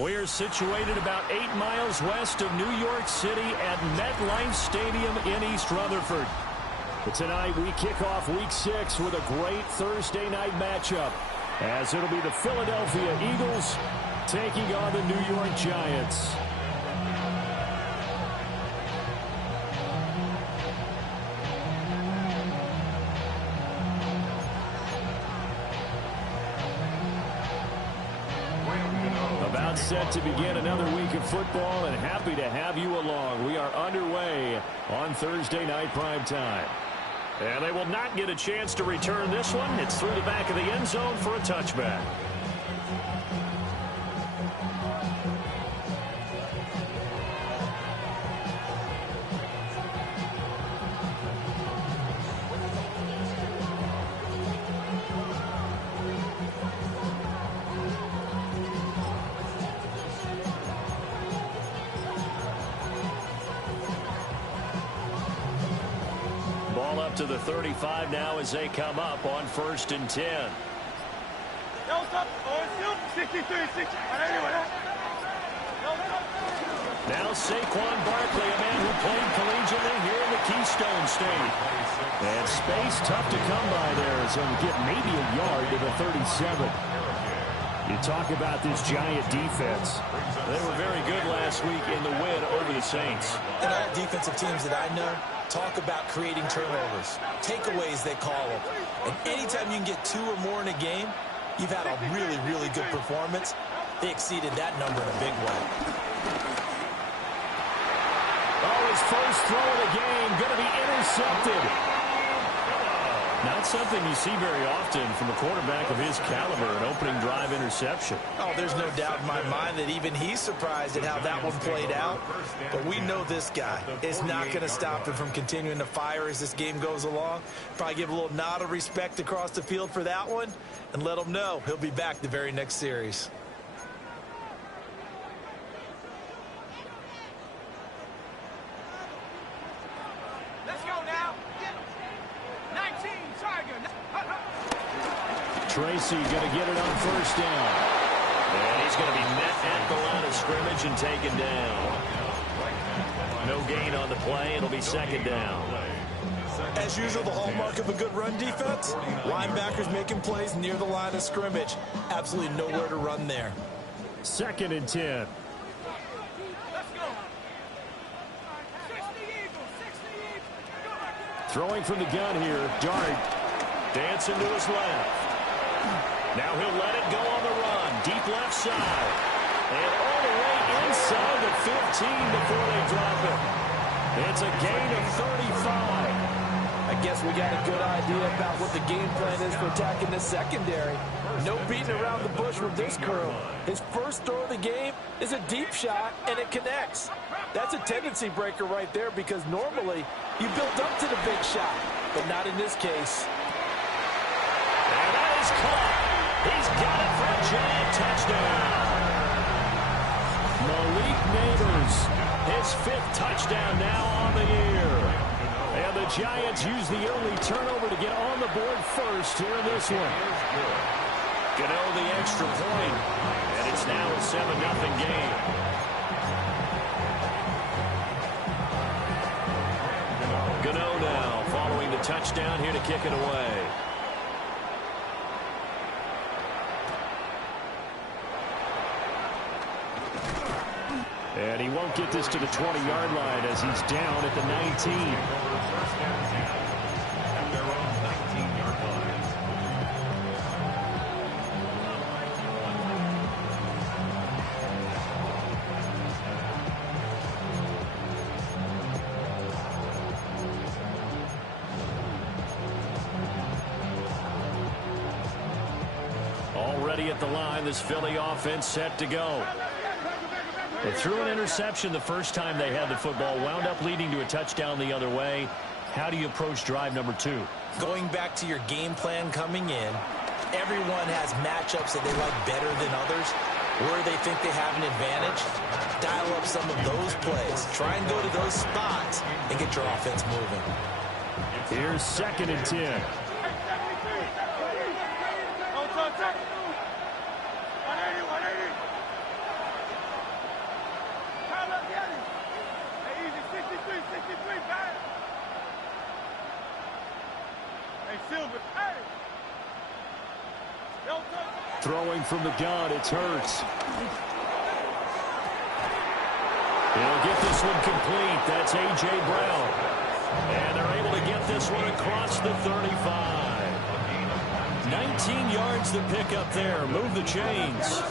We are situated about 8 miles west of New York City at MetLife Stadium in East Rutherford. But tonight we kick off Week 6 with a great Thursday night matchup, as it'll be the Philadelphia Eagles taking on the New York Giants. About set to begin another week of football, and happy to have you along. We are underway on Thursday night primetime. And they will not get a chance to return this one. It's through the back of the end zone for a touchback. To the 35 now as they come up on 1st and 10. Now Saquon Barkley, a man who played collegiately here in the Keystone State. And space tough to come by there, so he'll get maybe a yard to the 37. You talk about this Giant defense. They were very good last week in the win over the Saints. And all defensive teams that I know talk about creating turnovers, takeaways they call them. And anytime you can get 2 or more in a game, you've had a really, really good performance. They exceeded that number in a big way. Oh, his first throw of the game going to be intercepted. Not something you see very often from a quarterback of his caliber, an opening drive interception. Oh, there's no doubt in my mind that even he's surprised at how that one played out. But we know this guy is not going to stop him from continuing to fire as this game goes along. Probably give a little nod of respect across the field for that one and let him know he'll be back the very next series. Tracy going to get it on 1st down. And he's going to be met at the line of scrimmage and taken down. No gain on the play. It'll be 2nd down. As usual, the hallmark of a good run defense, linebackers making plays near the line of scrimmage. Absolutely nowhere to run there. 2nd and 10. Throwing from the gun here, Dart. Dancing to his left. Now he'll let it go on the run. Deep left side. And all the way inside the 15 before they drop it. It's a gain of 35. I guess we got a good idea about what the game plan is for attacking the secondary. No beating around the bush with this crew. His first throw of the game is a deep shot, and it connects. That's a tendency breaker right there, because normally you build up to the big shot, but not in this case. And that is caught. He's got it for a Giant touchdown. Malik Neighbors, his 5th touchdown now on the year. And the Giants use the early turnover to get on the board first here in this one. Gano the extra point, and it's now a 7-0 game. Gano now following the touchdown here to kick it away. And he won't get this to the 20-yard line as he's down at the 19. Already at the line, this Philly offense set to go. They threw an interception the first time they had the football, wound up leading to a touchdown the other way. How do you approach drive number 2? Going back to your game plan coming in, everyone has matchups that they like better than others, where they think they have an advantage. Dial up some of those plays. Try and go to those spots and get your offense moving. Here's 2nd and 10. Throwing from the gun, it's Hurts. He'll get this one complete. That's A.J. Brown. And they're able to get this one across the 35. 19 yards to pick up there. Move the chains.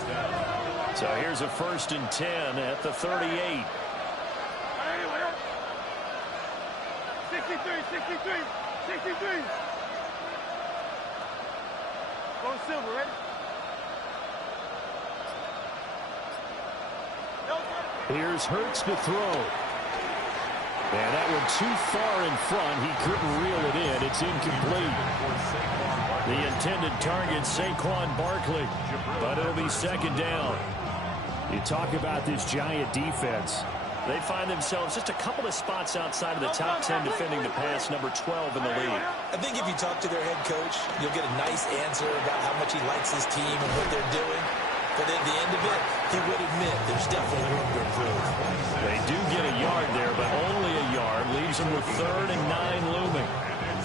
So here's a 1st and 10 at the 38. 63. Go Silver, ready? Here's Hurts to throw. And that one too far in front. He couldn't reel it in. It's incomplete. The intended target, Saquon Barkley. But it'll be 2nd down. You talk about this Giant defense. They find themselves just a couple of spots outside of the top 10 defending the pass, number 12 in the league. I think if you talk to their head coach, you'll get a nice answer about how much he likes his team and what they're doing. But at the end of it, he would admit there's definitely room to improve. They do get a yard there, but only a yard. Leaves them with 3rd and 9 looming.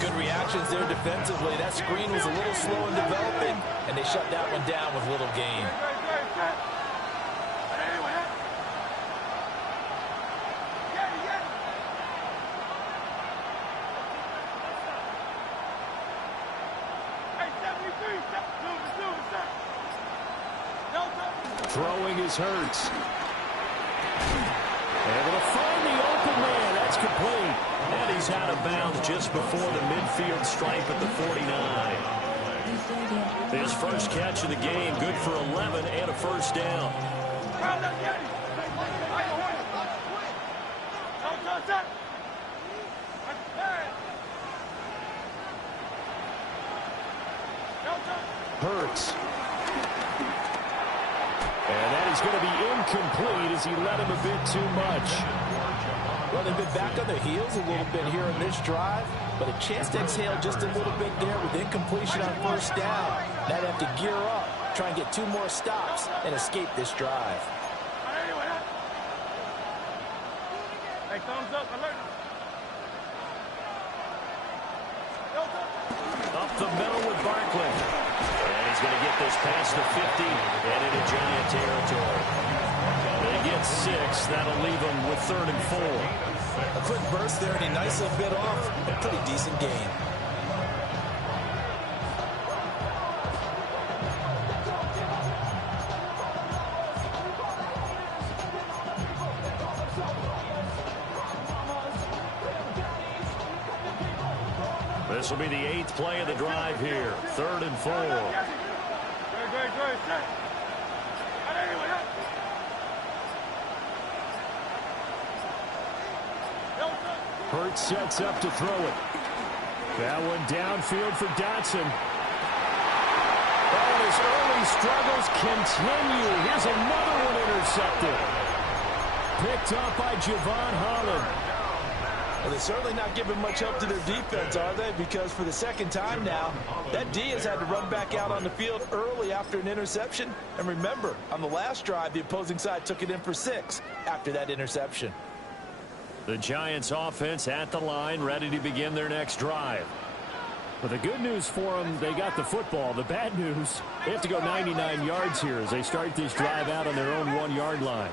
Good reactions there defensively. That screen was a little slow in developing, and they shut that one down with little gain. Throwing is Hurts. Able to find the open man. That's complete. And he's out of bounds just before the midfield stripe at the 49. His first catch of the game, good for 11 and a 1st down. Hurts. And that is going to be incomplete as he led him a bit too much. Well, they've been back on their heels a little bit here in this drive, but a chance to exhale just a little bit there with incompletion on 1st down. Now they have to gear up, try and get 2 more stops, and escape this drive. Hey, thumbs up, alert. Up the middle with Barkley. And he's going to get this past the 50 and into Giant territory. They get 6. That'll leave them with 3rd and 4. A quick burst there, and he nicely bit off a pretty decent gain. This will be the 8th play of the drive here. 3rd and 4. Hurts sets up to throw it. That one downfield for Dotson. And his early struggles continue. Here's another one intercepted. Picked up by Javon Holland. Well, they're certainly not giving much help to their defense, are they? Because for the 2nd time now, that D has had to run back out on the field early after an interception. And remember, on the last drive, the opposing side took it in for 6 after that interception. The Giants offense at the line, ready to begin their next drive. But the good news for them, they got the football. The bad news, they have to go 99 yards here as they start this drive out on their own 1-yard line.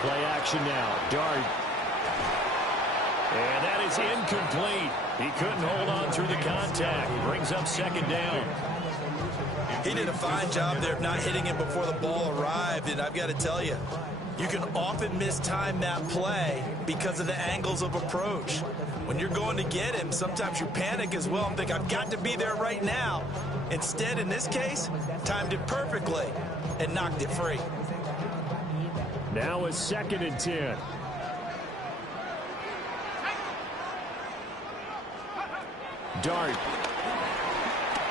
Play action now. Dart. And that is incomplete. He couldn't hold on through the contact. Brings up 2nd down. He did a fine job there of not hitting him before the ball arrived, and I've got to tell you, you can often mistime that play because of the angles of approach. When you're going to get him, sometimes you panic as well and think, I've got to be there right now. Instead, in this case, timed it perfectly and knocked it free. Now a 2nd and 10. Dart.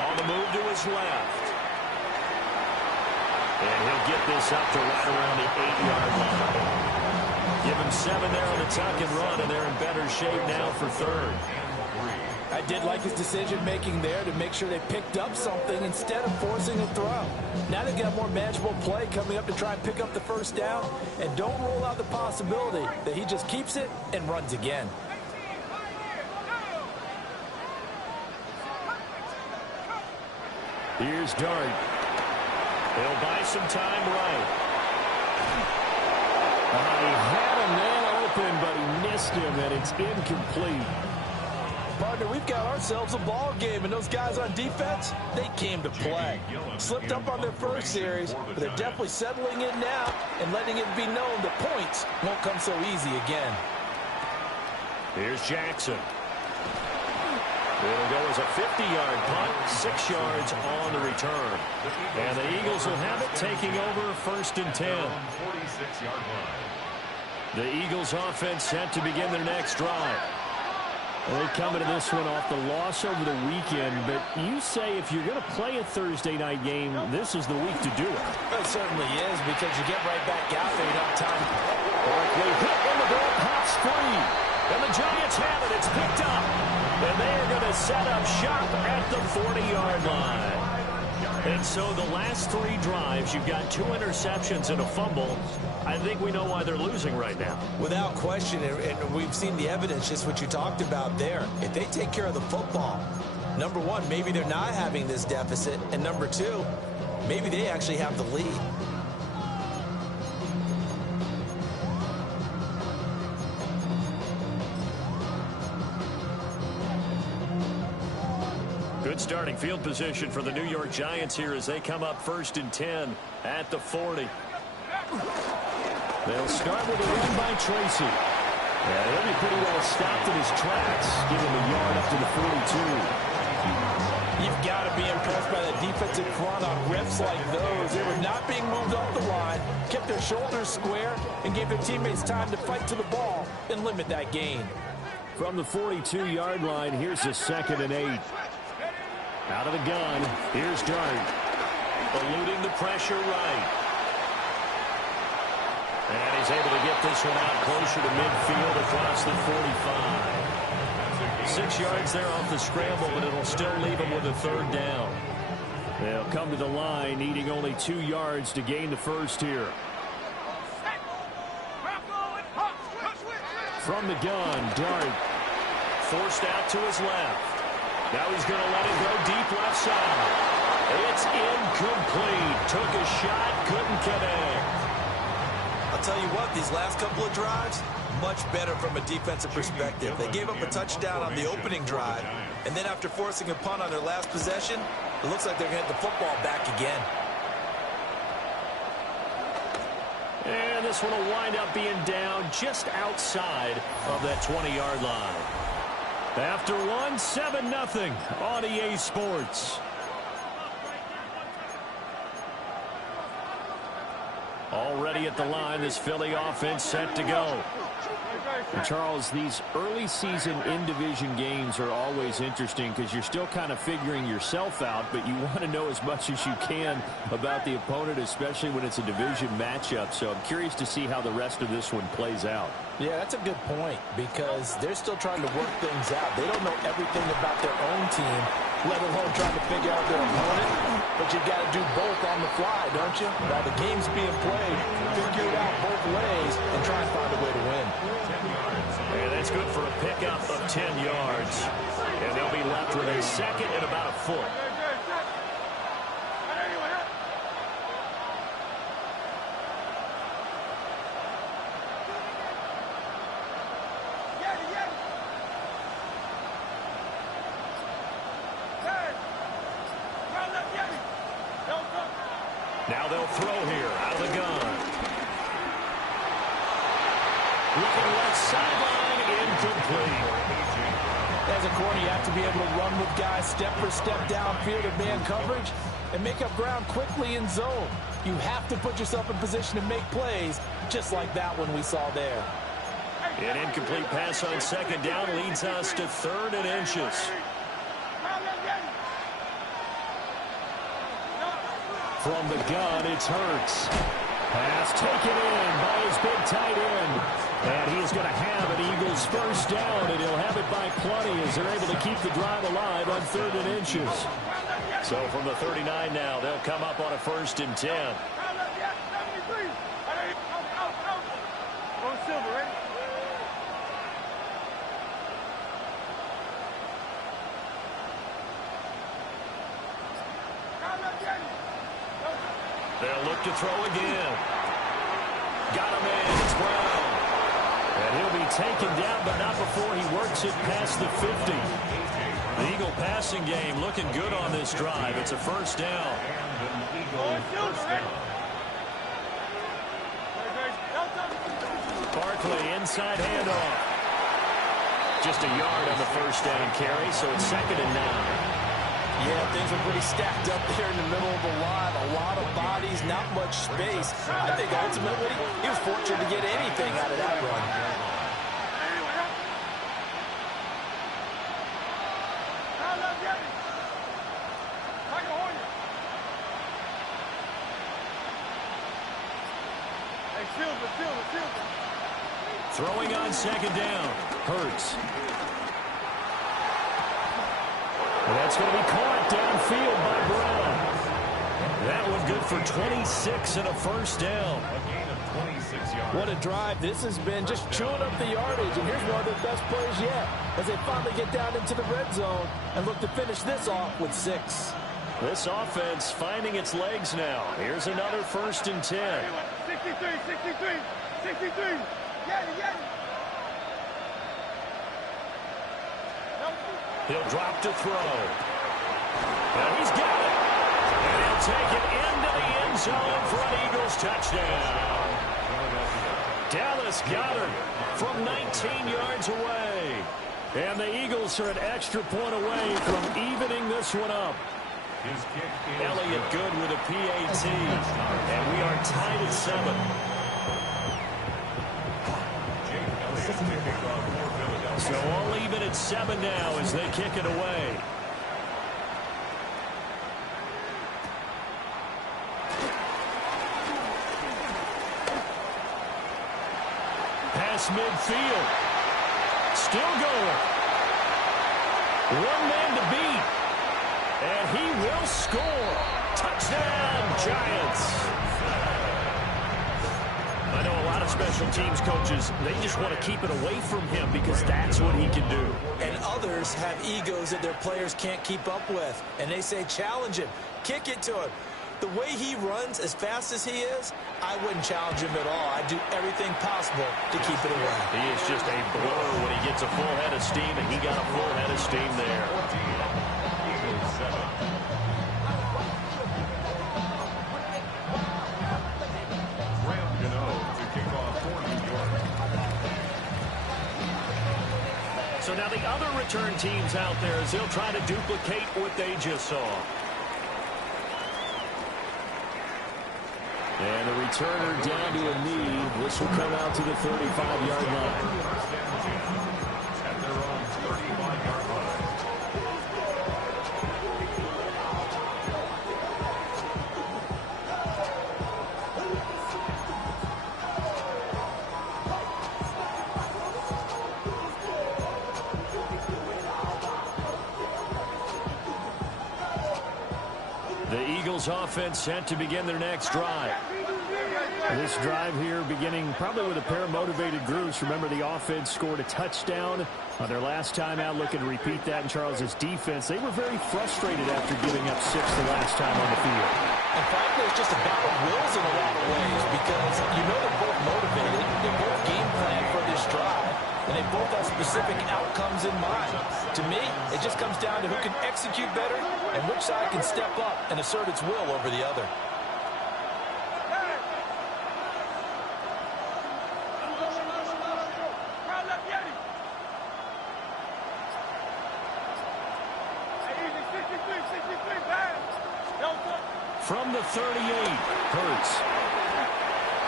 On the move to his left. And he'll get this up to right around the 8-yard line. Give him 7 there on the tuck and run, and they're in better shape now for 3rd. I did like his decision-making there to make sure they picked up something instead of forcing a throw. Now they've got more manageable play coming up to try and pick up the first down, and don't rule out the possibility that he just keeps it and runs again. Here's Dart. He'll buy some time right. He had a man open, but he missed him, and it's incomplete. Partner, we've got ourselves a ball game, and those guys on defense, they came to play. Slipped up on their first series, but they're definitely settling in now and letting it be known the points won't come so easy again. Here's Jackson. It'll go as a 50-yard punt, 6 yards on the return. And the Eagles will have it, taking over 1st and 10. The Eagles offense set to begin their next drive. They come into this one off the loss over the weekend, but you say if you're going to play a Thursday night game, this is the week to do it. It certainly is, because you get right back out there. You don't have time. Barkley hit in the ball, pops free. And the Giants have it. It's picked up. And they are going to set up shop at the 40-yard line. And so the last 3 drives, you've got 2 interceptions and a fumble. I think we know why they're losing right now. Without question, and we've seen the evidence, just what you talked about there. If they take care of the football, number one, maybe they're not having this deficit. And number two, maybe they actually have the lead. Good starting field position for the New York Giants here as they come up 1st and 10 at the 40. They'll start with a run by Tracy. Yeah, he'll be pretty well stopped in his tracks. Give him a yard up to the 42. You've got to be impressed by the defensive front on rips like those. They were not being moved off the line, kept their shoulders square, and gave their teammates time to fight to the ball and limit that gain. From the 42-yard line, here's a 2nd and 8. Out of the gun, here's Dart. Eluding the pressure right. And he's able to get this one out closer to midfield across the 45. 6 yards there off the scramble, but it'll still leave him with a 3rd down. They'll come to the line, needing only 2 yards to gain the first here. From the gun, Dart. Forced out to his left. Now he's going to let it go deep left side. It's incomplete. Took a shot, couldn't connect. I'll tell you what, these last couple of drives, much better from a defensive perspective. They gave up a touchdown on the opening drive, and then after forcing a punt on their last possession, it looks like they're going to get the football back again. And this one will wind up being down just outside of that 20-yard line. After one, 7-0 on EA Sports. Already at the line, this Philly offense set to go. And Charles, these early season in-division games are always interesting because you're still kind of figuring yourself out, but you want to know as much as you can about the opponent, especially when it's a division matchup. So I'm curious to see how the rest of this one plays out. Yeah, that's a good point because they're still trying to work things out. They don't know everything about their own team, let alone trying to figure out their opponent. But you've got to do both on the fly, don't you? While the game's being played, figure it out both ways and try and find a way to win. And that's good for a pickup of 10 yards. And they'll be left with a 2nd and about a foot. Now they'll throw here out of the gun. Looking left sideline, incomplete. As a corner, you have to be able to run with guys step for step downfield in man coverage and make up ground quickly in zone. You have to put yourself in position to make plays, just like that one we saw there. An incomplete pass on 2nd down leads us to 3rd and inches. From the gun, it's Hurts. Pass taken in by his big tight end. And he's going to have an Eagles 1st down, and he'll have it by by plenty as they're able to keep the drive alive on 3rd and inches. So from the 39 now, they'll come up on a 1st and 10. Go silver, ready? They'll look to throw again. Got a man. It's Brown. And he'll be taken down, but not before he works it past the 50. The Eagle passing game looking good on this drive. It's a 1st down. Barkley inside handoff. Just a yard on the 1st down carry, so it's 2nd and 9. Yeah, things are pretty stacked up there in the middle of the line. A lot of bodies, not much space. I think ultimately he was fortunate to get anything out of that run. Throwing on 2nd down. Hurts. And that's going to be caught downfield by Brown. That one good for 26 and a 1st down. What a drive this has been, just chewing up the yardage. And here's one of their best plays yet as they finally get down into the red zone and look to finish this off with 6. This offense finding its legs now. Here's another 1st and 10. 63, 63, 63. Get it. He'll drop to throw. And he's got it. And he'll take it into the end zone for an Eagles touchdown. Dallas Goedert from 19 yards away. And the Eagles are an extra point away from evening this one up. Elliott good with a PAT. And we are tied at 7. So all even at 7 now as they kick it away. Pass midfield. Still going. One man to beat. And he will score. Touchdown, Giants. I know a lot of special teams coaches, they just want to keep it away from him because that's what he can do. And others have egos that their players can't keep up with. And they say, challenge him, kick it to him. The way he runs as fast as he is, I wouldn't challenge him at all. I'd do everything possible to keep it away. He is just a blur when he gets a full head of steam, and he got a full head of steam there. So now the other return teams out there as they'll try to duplicate what they just saw. And the returner down to a knee. This will come out to the 35-yard line. At their own 35-yard line. The Eagles offense set to begin their next drive. This drive here beginning probably with a pair of motivated groups. Remember, the offense scored a touchdown on their last time out. Looking to repeat that in Charles's defense. They were very frustrated after giving up 6 the last time on the field. And frankly, it's just a battle of wills in a lot of ways because you know they're both motivated. They both game plan for this drive, and they both have specific outcomes in mind. To me, it just comes down to who can execute better and which side can step up and assert its will over the other. From the 38, Hurts.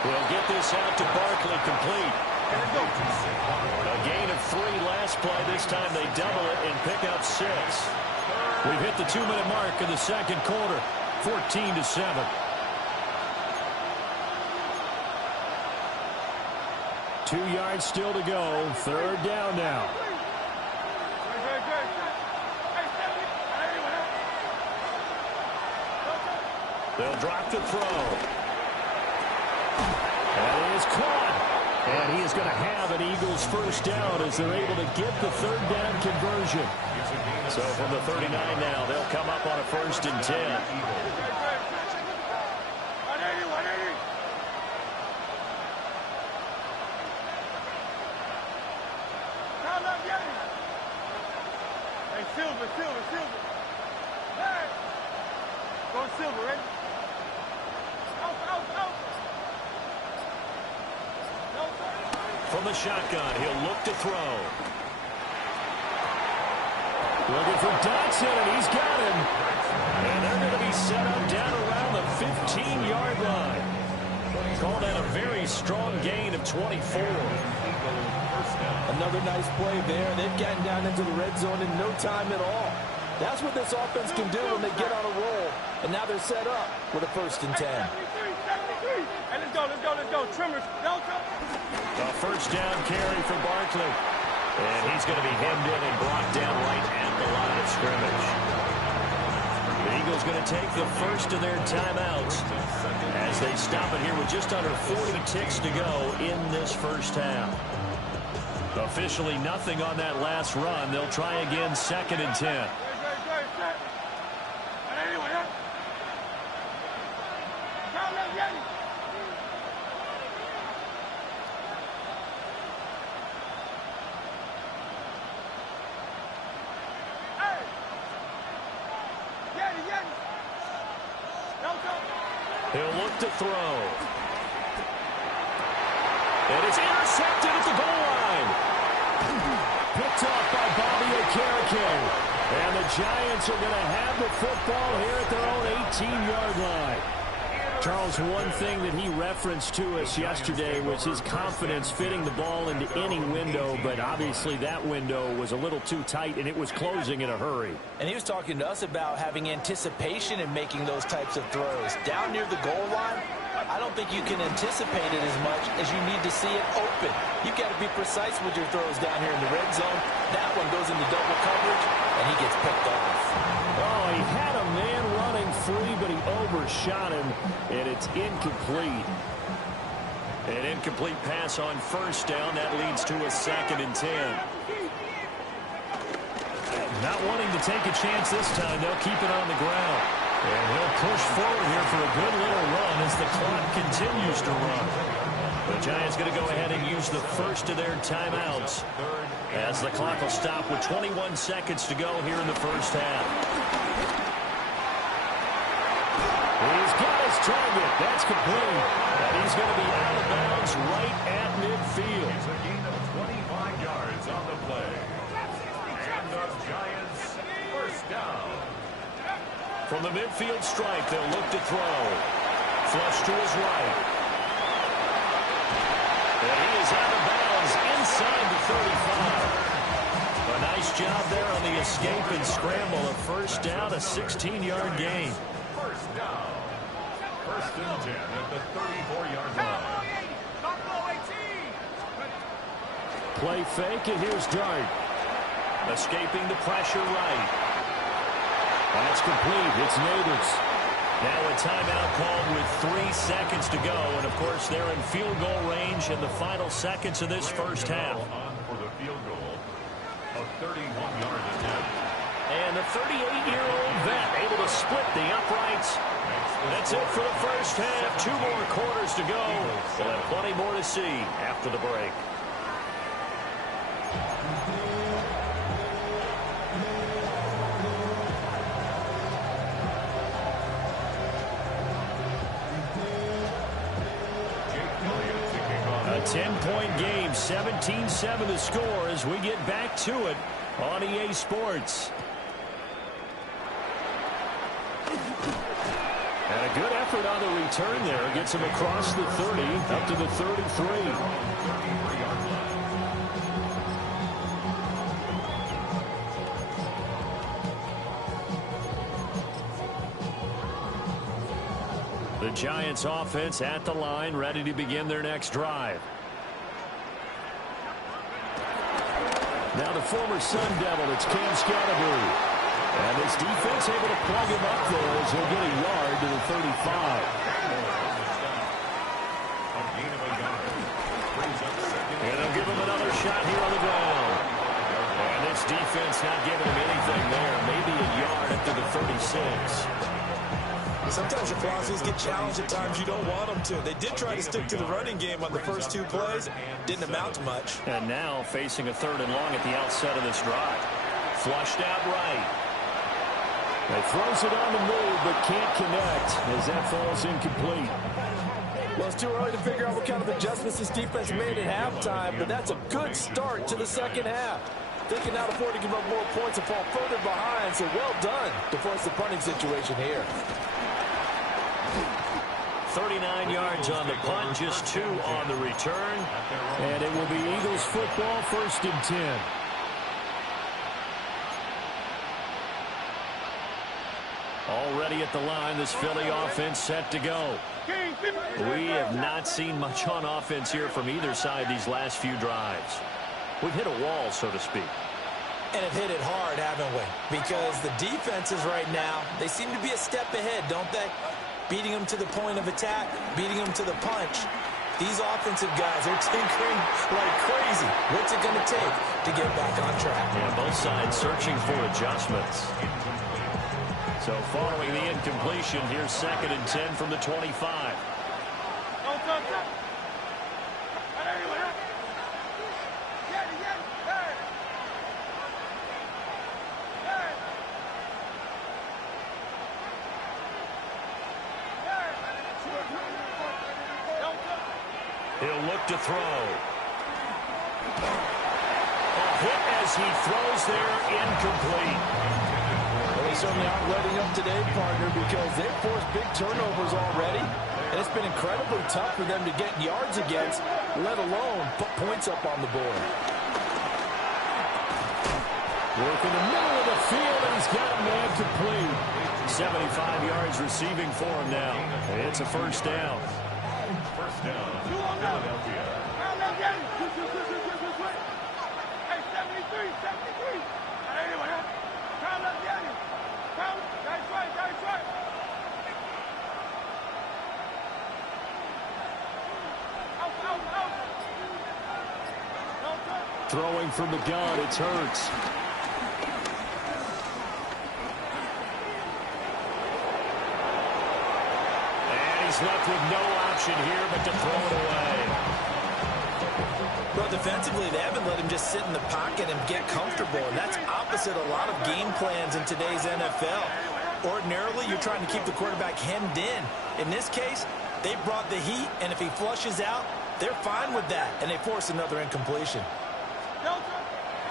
He'll get this out to Barkley, complete. A gain of 3 last play. This time they double it and pick up 6. We've hit the 2-minute mark of the second quarter, 14-7. Two yards still to go. 3rd down now. They'll drop the throw. That is caught. And he is going to have an Eagles first down as they're able to get the third down conversion. So from the 39 now, they'll come up on a 1st and 10. 180. Hey, Silver. Hey! Go Silver, ready? Out. From the shotgun, he'll look to throw. Looking for Dotson, and he's got him. And they're going to be set up down around the 15-yard line. Call that a very strong gain of 24. Another nice play there. They've gotten down into the red zone in no time at all. That's what this offense can do when they get on a roll. And now they're set up with a 1st and 10. Hey, let's go. Trimmers. A first down carry for Barkley. And he's going to be hemmed in and brought down right at the line of scrimmage. The Eagles going to take the first of their timeouts as they stop it here with just under 40 ticks to go in this first half. Officially nothing on that last run. They'll try again 2nd and 10. He'll look to throw. And it's intercepted at the goal line. Picked off by Bobby Okereke. And the Giants are going to have the football here at their own 18-yard line. Charles, one thing that he referenced to us yesterday was his confidence fitting the ball into any window, but obviously that window was a little too tight, and it was closing in a hurry. And he was talking to us about having anticipation in making those types of throws. Down near the goal line, I don't think you can anticipate it as much as you need to see it open. You've got to be precise with your throws down here in the red zone. That one goes into double coverage, and he gets picked off. Oh, he had a man running free, but he overshot him, and it's incomplete. An incomplete pass on first down. That leads to a 2nd and 10. Not wanting to take a chance this time. They'll keep it on the ground. And he'll push forward here for a good little run as the clock continues to run. The Giants going to go ahead and use the first of their timeouts as the clock will stop with 21 seconds to go here in the first half. He's got his target. That's complete. And he's going to be out of bounds right at midfield. It's a gain of 25 yards on the play. And the Giants first down. From the midfield stripe, they'll look to throw. Flush to his right. And he is out of bounds inside the 35. A nice job there on the escape and scramble. A first down, a 16-yard gain. First down. 1st and 10 at the 34-yard line. Play fake, and here's Dart. Escaping the pressure right. That's complete. It's Neighbors. Now a timeout called with 3 seconds to go. And, of course, they're in field goal range in the final seconds of this first half. On for the field goal. A 31-yard attempt. And the 38-year-old vet able to split the uprights. That's it for the first half. 2 more quarters to go. We'll have plenty more to see after the break. A 10-point game, 17-7 the score as we get back to it on EA Sports. And a good effort on the return there. Gets him across the 30, up to the 33. The Giants offense at the line, ready to begin their next drive. Now the former Sun Devil, it's Cam Scatterbury. And this defense able to plug him up there as he'll get a yard to the 35. And they'll give him another shot here on the ground. And this defense not giving him anything there. Maybe a yard up to the 36. Sometimes your philosophies get challenged at times you don't want them to. They did try to stick to the running game on the first 2 plays. Didn't amount to much. And now facing a 3rd and long at the outset of this drive. Flushed out right. He throws it on the move but can't connect as that falls incomplete. Well, it's too early to figure out what kind of adjustments this defense made at halftime, but that's a good start to the second half. They can now afford to give up more points and fall further behind, so well done to force the punting situation here. 39 yards on the punt, just 2 on the return. And it will be Eagles football, 1st and 10. Already at the line, this Philly offense set to go. We have not seen much on offense here from either side these last few drives. We've hit a wall, so to speak. And have hit it hard, haven't we? Because the defenses right now, they seem to be a step ahead, don't they? Beating them to the point of attack, beating them to the punch. These offensive guys are tinkering like crazy. What's it going to take to get back on track? Yeah, both sides searching for adjustments. So following the incompletion, here's 2nd and 10 from the 25. He'll look to throw. A hit as he throws there, incomplete. Well, they certainly aren't letting up today, partner, because they've forced big turnovers already, and it's been incredibly tough for them to get yards against, let alone put points up on the board. Work in the middle of the field, and he's got a man complete. 75 yards receiving for him now. It's a 1st down. First down, Philadelphia. Hey, 73, 73. That's right. Throwing from the gun, it's Hurts. He's left with no option here but to throw it away. Well, defensively, they haven't let him just sit in the pocket and get comfortable, and that's opposite a lot of game plans in today's NFL. Ordinarily, you're trying to keep the quarterback hemmed in. In this case, they brought the heat, and if he flushes out, they're fine with that, and they force another incompletion.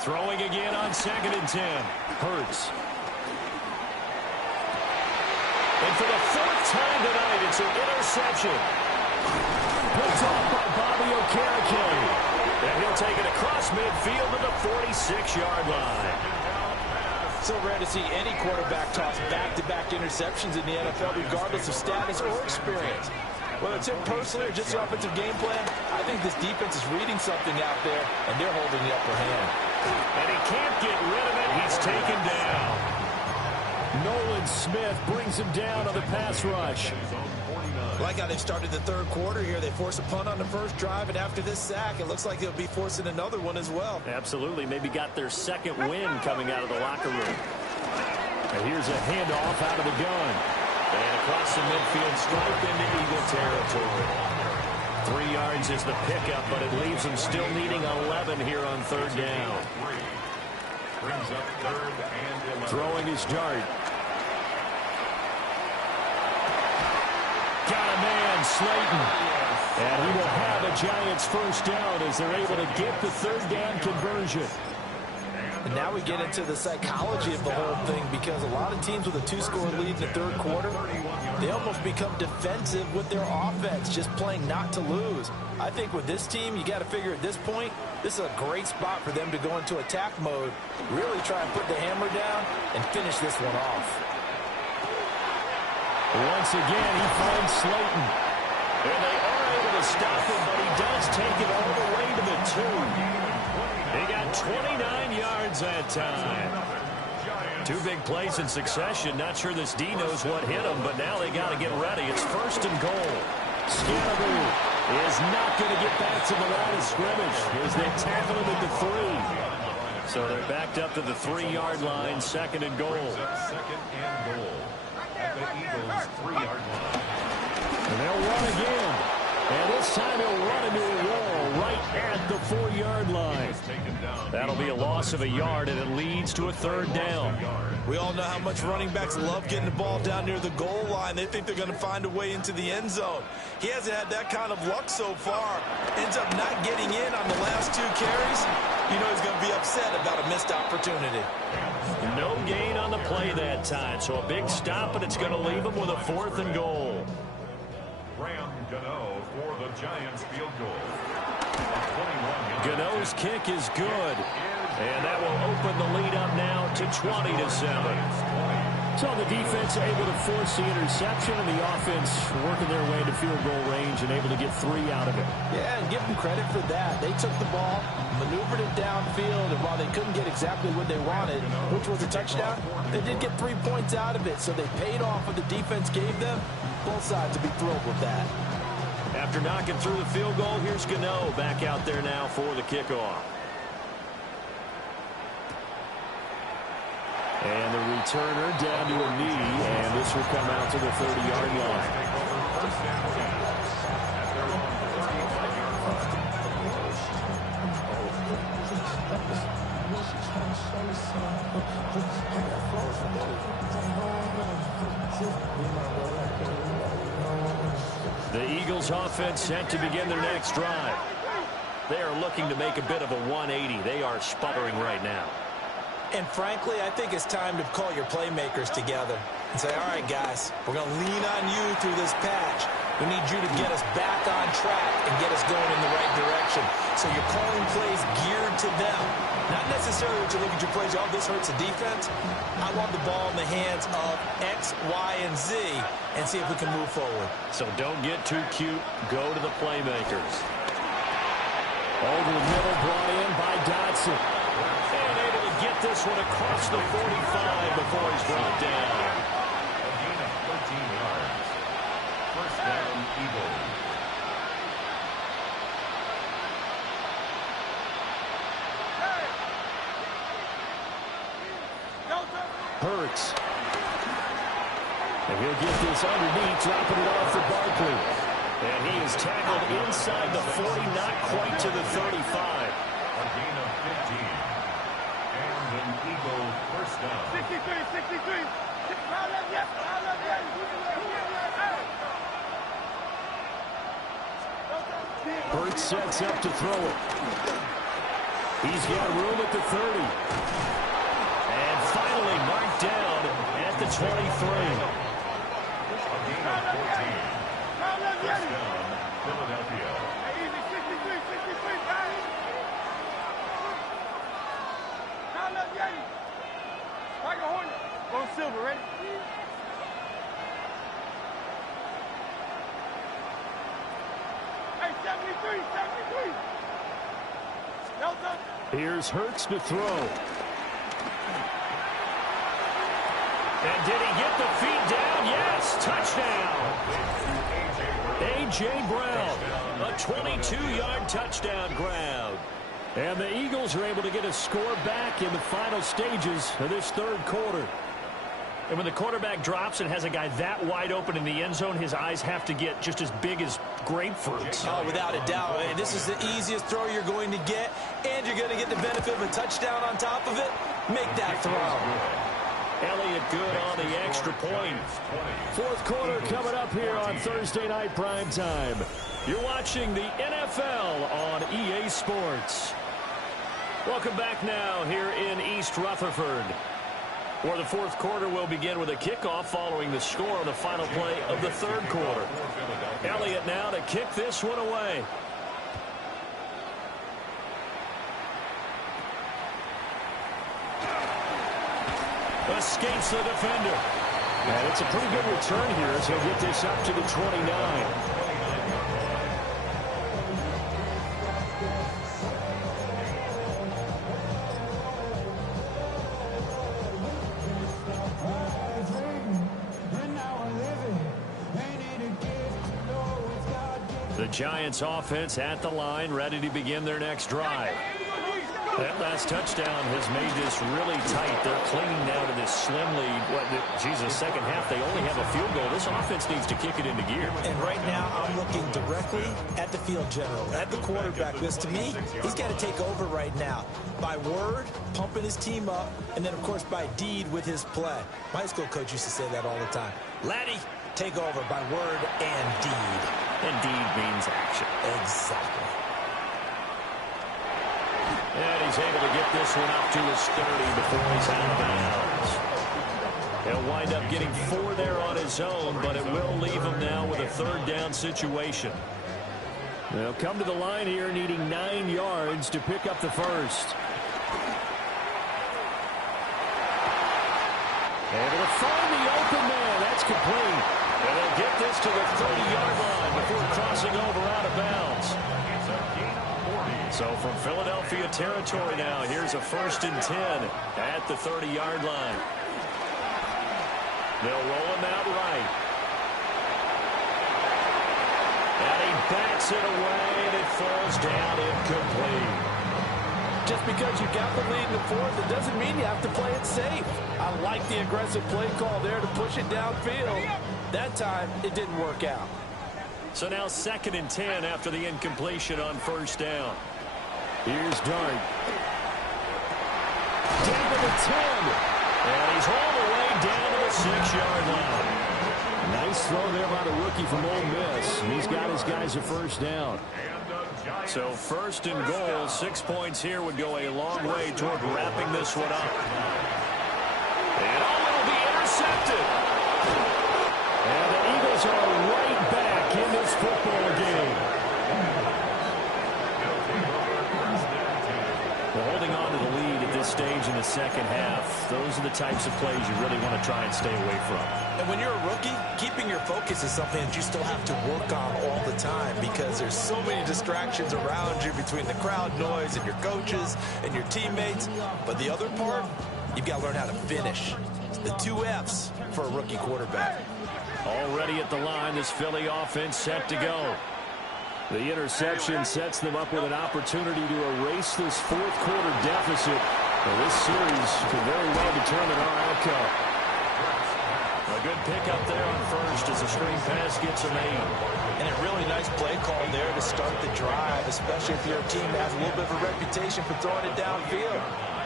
Throwing again on 2nd and 10. Hurts. And for the 4th time tonight, it's an interception. Picked off by Bobby Okereke. And he'll take it across midfield to the 46-yard line. So rare to see any quarterback toss back-to-back interceptions in the NFL, regardless of status or experience. Whether it's him personally or just the offensive game plan, I think this defense is reading something out there, and they're holding the upper hand. And he can't get rid of it. He's taken down. Nolan Smith brings him down on the pass rush. Like how they've started the 3rd quarter here. They force a punt on the first drive, and after this sack, it looks like they'll be forcing another one as well. Absolutely. Maybe got their 2nd win coming out of the locker room. And here's a handoff out of the gun. And across the midfield stripe into Eagle territory. 3 yards is the pickup, but it leaves them still needing 11 here on 3rd down. Brings up 3rd and 11. Throwing his dart. Got a man, Slayton. And he will have a Giants 1st down as they're able to get the 3rd down conversion. And now we get into the psychology of the whole thing, because a lot of teams with a 2-score lead in the 3rd quarter, they almost become defensive with their offense, just playing not to lose. I think with this team, you got to figure at this point, this is a great spot for them to go into attack mode, really try and put the hammer down and finish this one off. Once again, he finds Slayton. And they are able to stop him, but he does take it all the way to the 2. He got 29 yards that time. Two big plays in succession. Not sure this D knows what hit him, but now they got to get ready. It's 1st and goal. Scannaboo is not going to get back to the line of scrimmage as they tackle him at the 3. So they're backed up to the 3-yard line, 2nd and goal. 2nd and goal at the Eagles' 3-yard line. And they'll run again. And this time he'll run into a wall right at the 4-yard line. That'll be a loss of a yard, and it leads to a 3rd down. We all know how much running backs love getting the ball down near the goal line. They think they're going to find a way into the end zone. He hasn't had that kind of luck so far. Ends up not getting in on the last 2 carries. You know he's going to be upset about a missed opportunity. No gain on the play that time, so a big stop, and it's going to leave him with a 4th and goal. Graham Gano for the Giants field goal. Gano's kick is good, and that will open the lead up now to 20-7. So the defense able to force the interception, and the offense working their way to field goal range and able to get 3 out of it. Yeah, and give them credit for that. They took the ball, maneuvered it downfield, and while they couldn't get exactly what they wanted, which was a touchdown, they did get 3 points out of it, so they paid off what the defense gave them. Both sides will be thrilled with that. After knocking through the field goal, here's Gano back out there now for the kickoff. And the returner down to a knee, and this will come out to the 30-yard line. The Eagles offense set to begin their next drive. They are looking to make a bit of a 180. They are sputtering right now. And frankly, I think it's time to call your playmakers together and say, all right, guys, we're going to lean on you through this patch. We need you to get us back on track and get us going in the right direction. So you're calling plays geared to them. Not necessarily that you look at your plays, oh, this hurts the defense. I want the ball in the hands of X, Y, and Z and see if we can move forward. So don't get too cute. Go to the playmakers. Over the middle, brought in by Dotson. And able to get this one across the 45 before he's brought down. A gain of 13 yards. 1st down, Eagles. Hurts. And he'll get this underneath, dropping it off for Barkley. And he is tackled inside the 40, not quite to the 35. A gain of 15. And an Eagle 1st down. 63. Hurts sets up to throw it. He's got room at the 30. And finally marked down at the 23. A gain of 14. 1st down, Philadelphia. Go Silver, ready? Hey, 73. Delta. Here's Hurts to throw. And did he get the feet down? Yes, touchdown. A.J. Brown, a 22-yard touchdown grab. And the Eagles are able to get a score back in the final stages of this 3rd quarter. And when the quarterback drops and has a guy that wide open in the end zone, his eyes have to get just as big as grapefruits. Oh, without a doubt. And this is the easiest throw you're going to get, and you're going to get the benefit of a touchdown on top of it. Make that throw. Elliott good on the extra point. 4th quarter coming up here on Thursday Night Primetime. You're watching the NFL on EA Sports. Welcome back now here in East Rutherford, where the 4th quarter will begin with a kickoff following the score on the final play of the 3rd quarter. Elliott now to kick this one away. Escapes the defender. And it's a pretty good return here as he'll get this up to the 29. The Giants offense at the line, ready to begin their next drive. That last touchdown has made this really tight. They're clinging now to this slim lead. Jesus, second half, they only have a field goal. This offense needs to kick it into gear. And right now, I'm looking directly at the field general, at the quarterback. Because to me, he's got to take over right now. By word, pumping his team up, and then, of course, by deed with his play. My high school coach used to say that all the time. Laddie, take over by word and deed. And deed means action. Exactly. And he's able to get this one up to his 30 before he's out of bounds. He'll wind up getting 4 there on his own, but it will leave him now with a third down situation. They'll come to the line here needing 9 yards to pick up the first. Able to find the open man. That's complete. And they'll get this to the 30-yard line before crossing over out of bounds. So from Philadelphia territory now, here's a 1st and 10 at the 30-yard line. They'll roll him out right. And he backs it away, and it falls down incomplete. Just because you got the lead in the fourth, it doesn't mean you have to play it safe. I like the aggressive play call there to push it downfield. That time, it didn't work out. So now 2nd and 10 after the incompletion on 1st down. Here's Dart. Down to the 10. And he's all the way down to the 6-yard line. Nice throw there by the rookie from Ole Miss. And he's got his guys a 1st down. So 1st and goal, 6 points here would go a long way toward wrapping this one up. And it'll be intercepted. And the Eagles are right back in this football game. Well, holding on to the lead at this stage in the second half, those are the types of plays you really want to try and stay away from. And when you're a rookie, keeping your focus is something that you still have to work on all the time because there's so many distractions around you between the crowd noise and your coaches and your teammates. But the other part, you've got to learn how to finish. The 2 F's for a rookie quarterback. Already at the line, this Philly offense set to go. The interception sets them up with an opportunity to erase this 4th quarter deficit. Well, this series could very well determine our outcome. A good pickup there on 1st as the screen pass gets a main. And a really nice play call there to start the drive, especially if your team has a little bit of a reputation for throwing it downfield.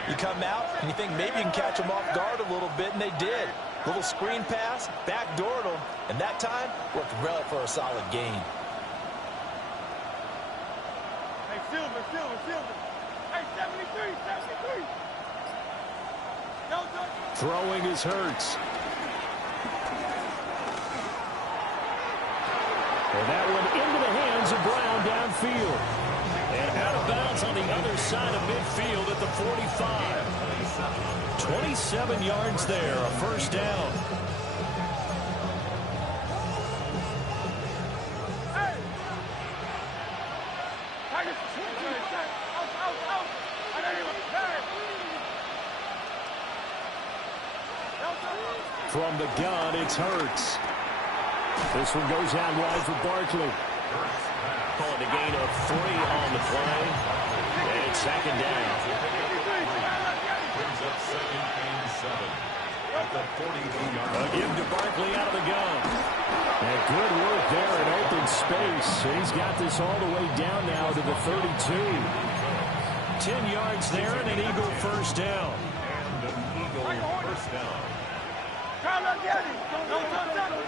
You come out and you think maybe you can catch them off guard a little bit, and they did. Little screen pass, backdoored them, and that time worked well for a solid gain. Hey, Silver. Hey, 73. Throwing is Hurts. And that one into the hands of Brown downfield. And out of bounds on the other side of midfield at the 45. 27 yards there, a 1st down. Hey! From the gun, it's Hurts. This one goes out wide for Barkley. Calling a gain of 3 on the play. And it's 2nd down. Brings up 2nd and 7 at the 42-yard line. A give to Barkley out of the gun. And good work there in open space. And he's got this all the way down now to the 32. 10 yards there and an Eagle 1st down. And an Eagle 1st down. Carlos Getty. Carlos Getty.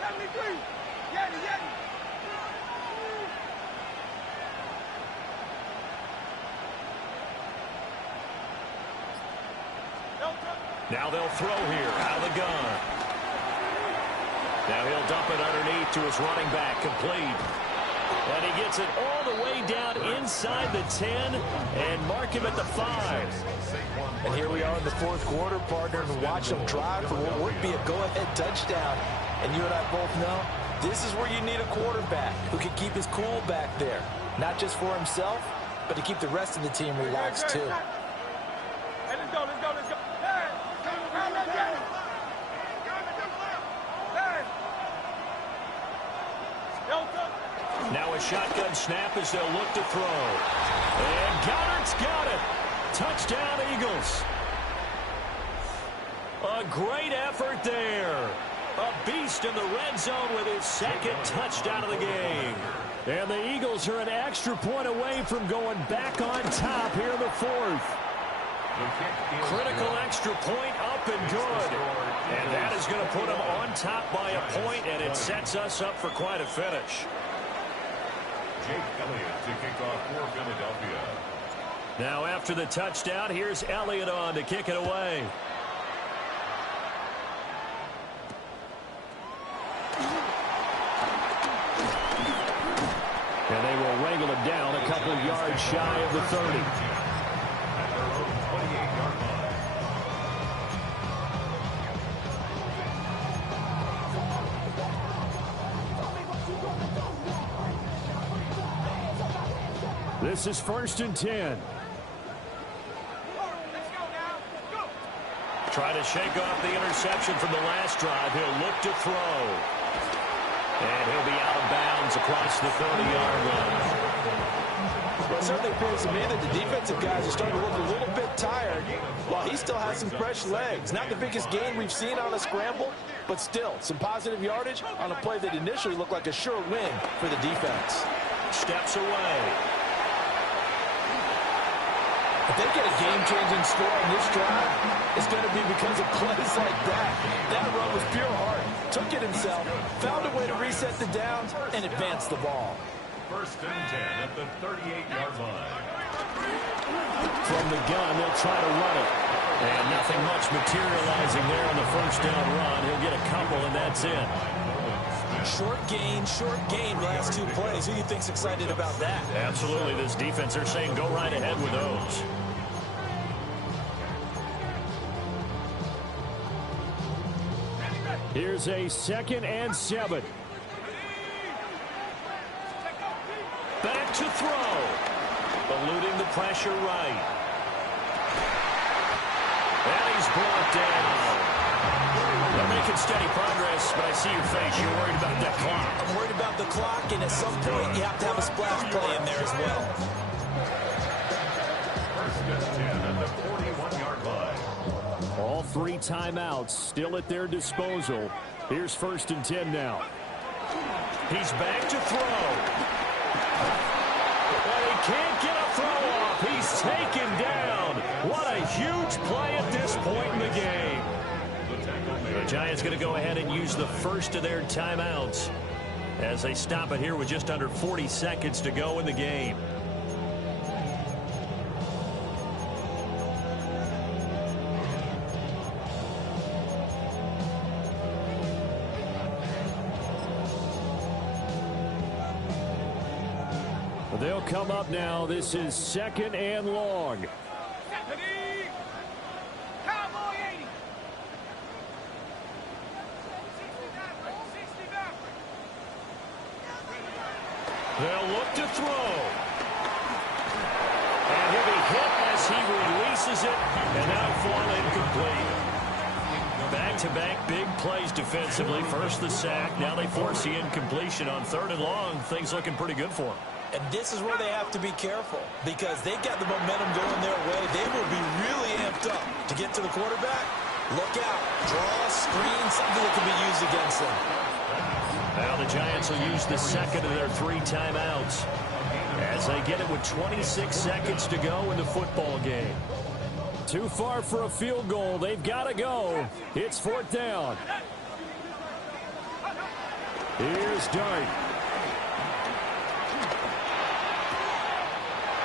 73. Getty. Now they'll throw here out of the gun. Now he'll dump it underneath to his running back, complete. And he gets it all the way down inside the 10 and mark him at the 5. And here we are in the 4th quarter, partner, and watch them drive for what would be a go-ahead touchdown. And you and I both know this is where you need a quarterback who can keep his cool back there. Not just for himself, but to keep the rest of the team relaxed too. Hey, let's go. Hey, Carlos Getty. Hey. Now a shotgun snap as they'll look to throw. And Goddard's got it. Touchdown, Eagles. A great effort there. A beast in the red zone with his second touchdown of the game. And the Eagles are an extra point away from going back on top here in the fourth. Critical extra point up and good. And that is going to put them on top by a point, and it sets us up for quite a finish. Jake Elliott to kick off for Philadelphia. Now after the touchdown, here's Elliott on to kick it away. And they will wrangle it down a couple of yards shy of the 30. At their own 28-yard line. This is 1st and 10. Try to shake off the interception from the last drive. He'll look to throw. And he'll be out of bounds across the 30-yard line. Well, it certainly appears to me that the defensive guys are starting to look a little bit tired while he still has some fresh legs. Not the biggest gain we've seen on a scramble, but still some positive yardage on a play that initially looked like a sure win for the defense. Steps away. If they get a game-changing score on this drive, it's going to be because of plays like that. That run was pure heart. Took it himself, found a way to reset the downs, and advance the ball. 1st and 10 at the 38-yard line. From the gun, they'll try to run it. And nothing much materializing there on the 1st down run. He'll get a couple, and that's it. Short gain last 2 plays. Who do you think's excited about that? Absolutely. This defense, they're saying go right ahead with those. Here's a 2nd and 7. Back to throw. Eluding the pressure right. And he's brought down. They're making steady progress, but I see your face. You're worried about that clock. I'm worried about the clock, and at some point you have to have a splash play in there as well. 1st and 10 at the 41-yard line. All 3 timeouts still at their disposal. Here's 1st and 10 now. He's back to throw. And he can't get a throw off. He's taken down. What a huge play at this point in the game. The Giants going to go ahead and use the first of their timeouts as they stop it here with just under 40 seconds to go in the game. They'll come up now. This is 2nd and long. They'll look to throw. And he'll be hit as he releases it, and that'll fall incomplete. Back-to-back big plays defensively. First the sack, now they force the incompletion on 3rd and long. Things looking pretty good for them. And this is where they have to be careful because they've got the momentum going their way. They will be really amped up to get to the quarterback. Look out. Draw, screen, something that can be used against them. Now the Giants will use the 2nd of their 3 timeouts as they get it with 26 seconds to go in the football game. Too far for a field goal. They've got to go. It's 4th down. Here's Dart.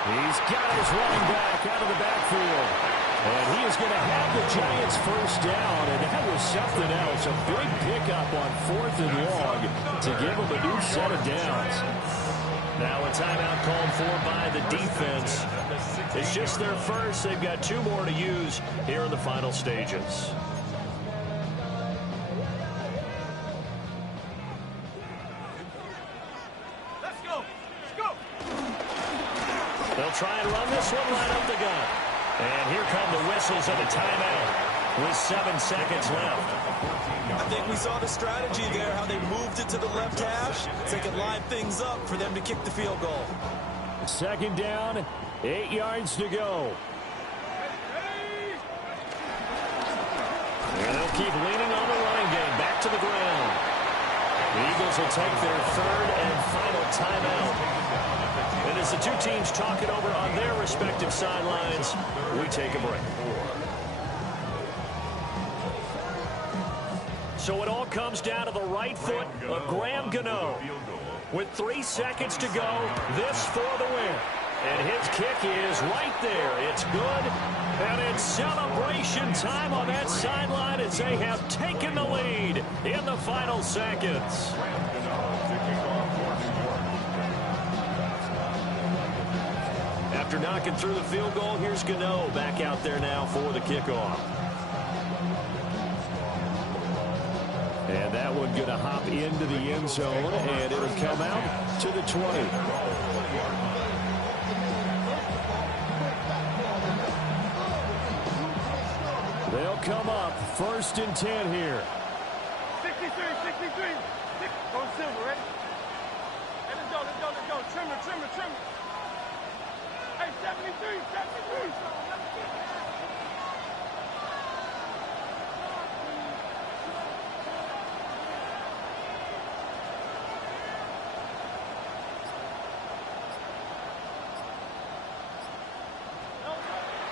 He's got his running back out of the backfield. And he is going to have the Giants 1st down. And that was something else. A big pickup on 4th and long to give them a new set of downs. Now a timeout called for by the defense. It's just their first. They've got 2 more to use here in the final stages. They'll try and run this one right up the gut. And here come the whistles of a timeout. with 7 seconds left. I think we saw the strategy there, how they moved it to the left hash so they could line things up for them to kick the field goal. Second down, 8 yards to go. And they'll keep leaning on the running game. Back to the ground. The Eagles will take their third and final timeout. And as the two teams talk it over on their respective sidelines, we take a break. So it all comes down to the right foot of Graham Gano. With 3 seconds to go, this for the win. And his kick is right there. It's good. And it's celebration time on that sideline as they have taken the lead in the final seconds. After knocking through the field goal, here's Gano back out there now for the kickoff. And that one going to hop into the end zone, and it'll come out to the 20. They'll come up 1st and 10 here. 63. Go silver, ready? Hey, let's go. Trimmer. Hey, 73.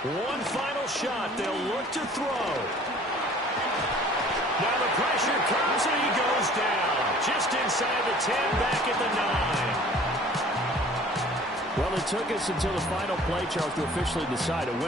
One final shot. They'll look to throw. Now the pressure comes and he goes down. Just inside the 10, back at the 9. Well, it took us until the final play, Charles, to officially decide a win.